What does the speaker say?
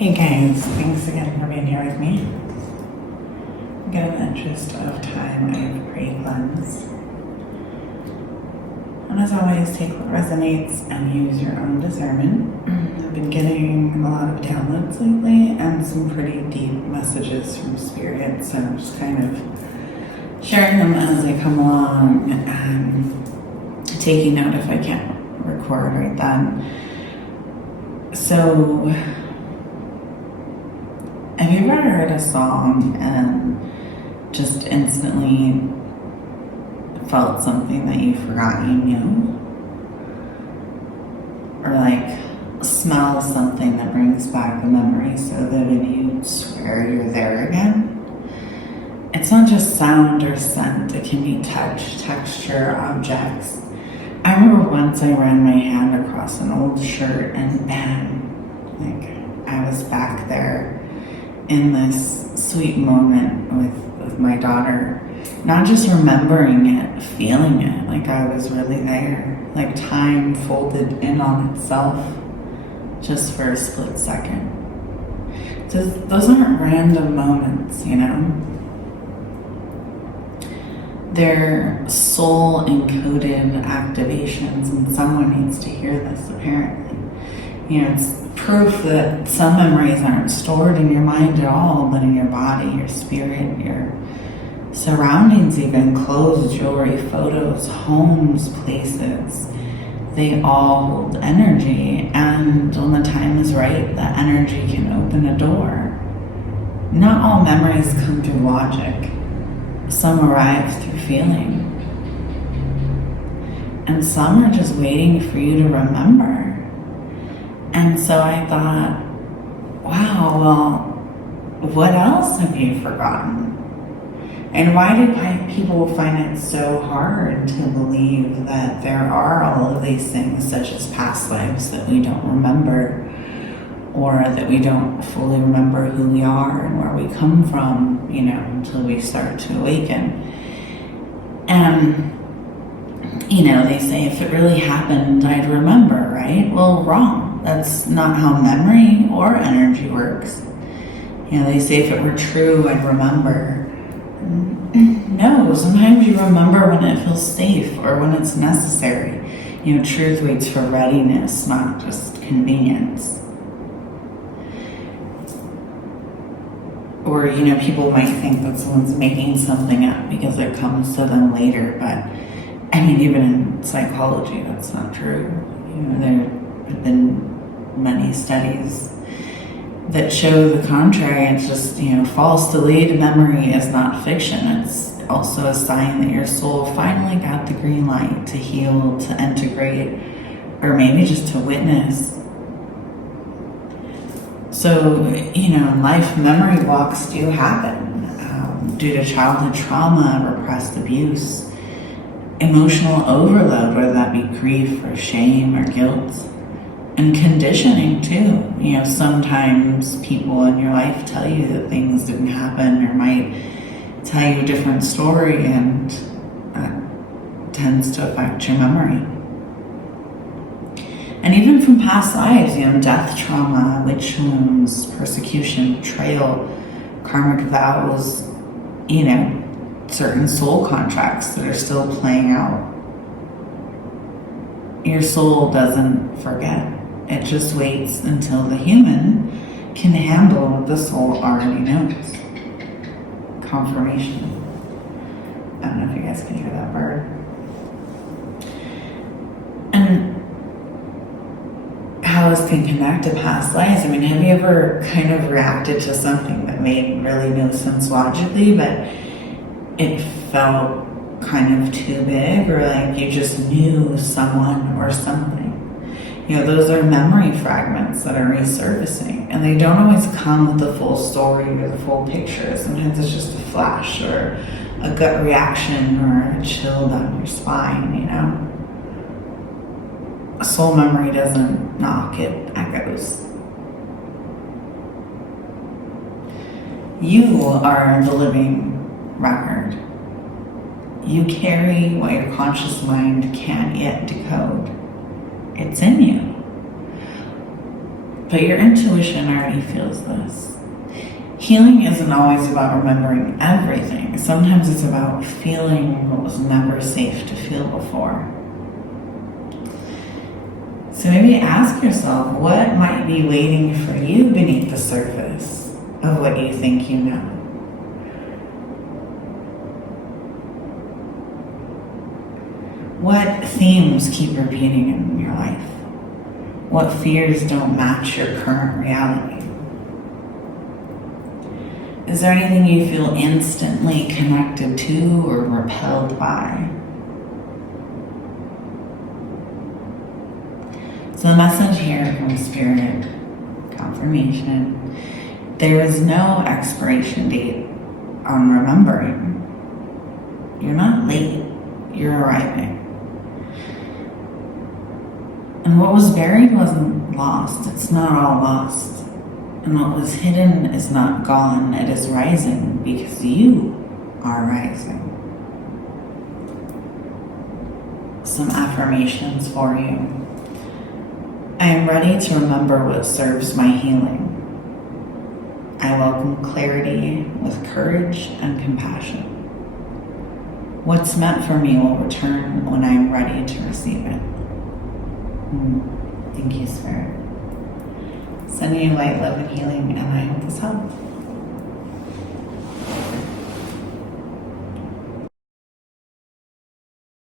Hey guys, thanks again for being here with me. Again, in the interest of time, I have pre-cleanse. And as always, take what resonates and use your own discernment. I've been getting a lot of downloads lately and some pretty deep messages from spirit, so I'm just kind of sharing them as they come along and taking note if I can't record right then. So, have you ever heard a song and just instantly felt something that you forgot you knew? Or like smell something that brings back the memory so vivid you swear you're there again? It's not just sound or scent, it can be touch, texture, objects. I remember once I ran my hand across an old shirt and bam, like I was back there in this sweet moment with my daughter, not just remembering it, feeling it, like I was really there, like time folded in on itself just for a split second. Those aren't random moments, you know? They're soul encoded activations, and someone needs to hear this apparently. You know, it's proof that some memories aren't stored in your mind at all, but in your body, your spirit, your surroundings, even clothes, jewelry, photos, homes, places. They all hold energy, and when the time is right, that energy can open a door. Not all memories come through logic. Some arrive through feeling. And some are just waiting for you to remember. And so I thought, wow, well, what else have you forgotten? And why do people find it so hard to believe that there are all of these things, such as past lives, that we don't remember, or that we don't fully remember who we are and where we come from, you know, until we start to awaken? And, you know, they say if it really happened, I'd remember, right? Well, wrong. That's not how memory or energy works. You know, they say if it were true, I'd remember. No, sometimes you remember when it feels safe or when it's necessary. You know, truth waits for readiness, not just convenience. Or, you know, people might think that someone's making something up because it comes to them later, but I mean, even in psychology, that's not true. You know, there have been many studies that show the contrary. It's just, you know, false delayed memory is not fiction. It's also a sign that your soul finally got the green light to heal, to integrate, or maybe just to witness. So, you know, in life, memory blocks do happen due to childhood trauma, repressed abuse, emotional overload, whether that be grief or shame or guilt, and conditioning too. You know, sometimes people in your life tell you that things didn't happen or might tell you a different story, and that tends to affect your memory. And even from past lives, you know, death trauma, witch wounds, persecution, betrayal, karmic vows, you know, certain soul contracts that are still playing out. Your soul doesn't forget. It just waits until the human can handle what the soul already knows. Confirmation. I don't know if you guys can hear that bird. And how this can connect to past lives. I mean, have you ever kind of reacted to something that made really no sense logically, but it felt kind of too big, or like you just knew someone or something? You know, those are memory fragments that are resurfacing, and they don't always come with the full story or the full picture. Sometimes it's just a flash or a gut reaction or a chill down your spine, you know? A soul memory doesn't knock, it echoes. You are the living record. You carry what your conscious mind can't yet decode. It's in you. but your intuition already feels this. Healing isn't always about remembering everything. Sometimes it's about feeling what was never safe to feel before. So maybe ask yourself, what might be waiting for you beneath the surface of what you think you know? What themes keep repeating in your life? What fears don't match your current reality? Is there anything you feel instantly connected to or repelled by? So the message here from Spirit, confirmation, there is no expiration date on remembering. You're not late, you're arriving. And what was buried wasn't lost. It's not all lost. And what was hidden is not gone. It is rising because you are rising. Some affirmations for you. I am ready to remember what serves my healing. I welcome clarity with courage and compassion. What's meant for me will return when I am ready to receive it. Thank you, Spirit. Sending you light, love, and healing, and I hope this helped.